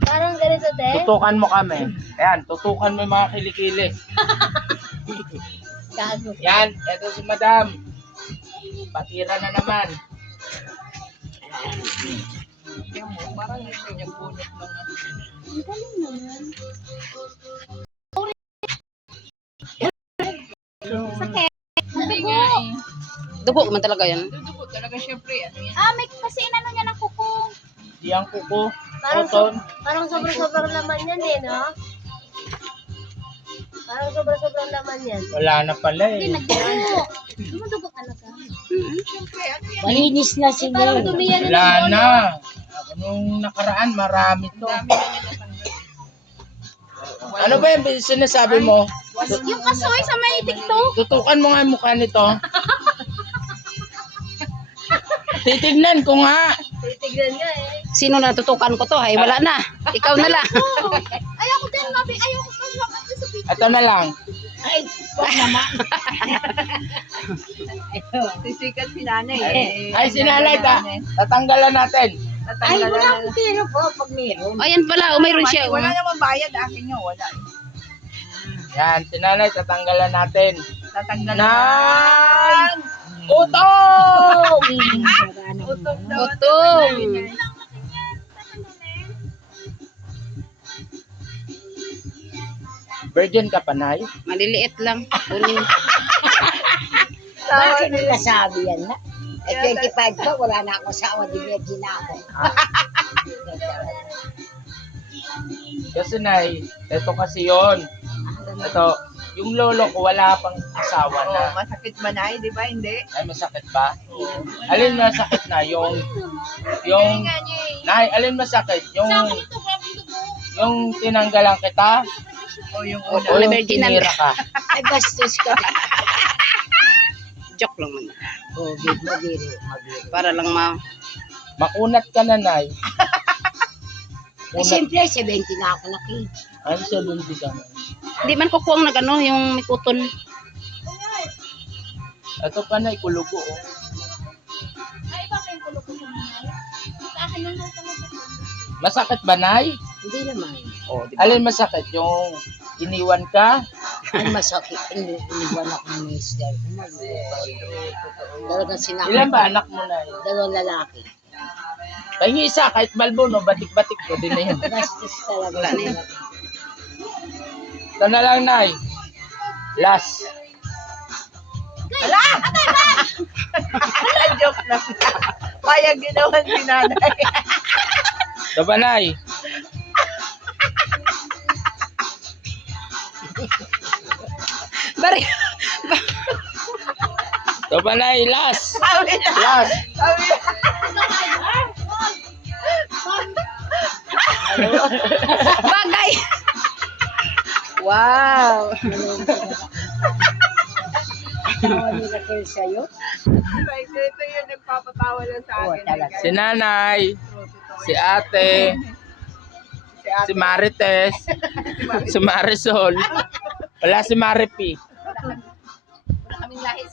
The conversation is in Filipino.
Parang ganito, te. Tutukan mo kami. Ayan, tutukan mo yung mga kilikili. Gago. Yan, eto si Madam. Patira na naman. Parang ito niya bunot lang. Ang galing naman. Sakit. Hindi nga eh. Dugo man talaga yan. Dudugo talaga syempre. Ano yan? May kasi inano niya ng kuko. Yang kuko. Parang, Cotton. parang sobrang laman yan eh, no? Parang sobrang laman yan. Wala na pala eh. Nagdugo. Dumudugo talaga. Syempre, ano yan? Malinis na siya. Parang dumi yan. Wala na. Nung nakaraan, marami to. Dami na niya natanggal. Ano ba yung sinasabi mo? Yung kasoy sa may TikTok. Tutukan mo nga yung mukha nito. Titignan ko nga. Titignan nga eh. Sino na tutukan ko to? Ay, wala na. Ikaw na lang. Ayoko din, mabi. Ayoko pa sa picture. Ito na lang. Ay, wag naman. Sisikat si nanay Ay, sinalay ta. Tatanggalan natin. Ay, wala akong tiro po pag meron. Ayan pala, mayroon siya. Wala naman bayad. Akin nga, wala. Yan, sinalay, tatanggalan natin. Tatanggal Ng utong! Utong daw. Utong. Virgin ka pa, Nay? Maliliit lang. Kunin. Bakit mo nasabi yan na? 25 pa, wala na akong asawa, di virgin na ako. Kasi, Nay, ito kasi yon. Ito, yung lolo ko wala pang asawa na. Oh, masakit man ay, di ba? Hindi. Ay, masakit ba? Alin masakit na? Yung, Nga niya eh. Nay, alin masakit? Yung tinanggalan kita? O yung O una. yung Virgin na- tinira ka? Ay, bastos ka. Joke lang man. Oh, big mabiro. Para lang ma... Makunat ka na, Nay. Eh, siyempre, 70 na ako na kid. Ano sa bundi ka? Hindi man kukuang na gano, yung may kuton. Ito pa na, ikulugo. Oh. Masakit ba, Nay? Hindi naman. Oh, alin masakit? Yung iniwan ka? Ay, masakit. Iniwan ako ng mister. Talagang sinakit. Ilan ba anak mo, Nay? Dalawang lalaki. Pahingi isa, kahit balbo, no? Batik-batik ko din na yun. Bastos talaga. Wala na yun. Ito na lang, Nay. Last. Joke lang. Kaya ginawan si nanay. Ito ba, Nay? Bari. Ito ba, Nay? Last. Sabi na. Last. Sabi na. Bagay. Wow. Tawa nila kayo sa'yo. Right, ito yung nagpapatawa lang sa akin. talaga. Si Nanay. Si Ate. Si Marites. Si Marisol. Wala si Maripi. Kaming lahi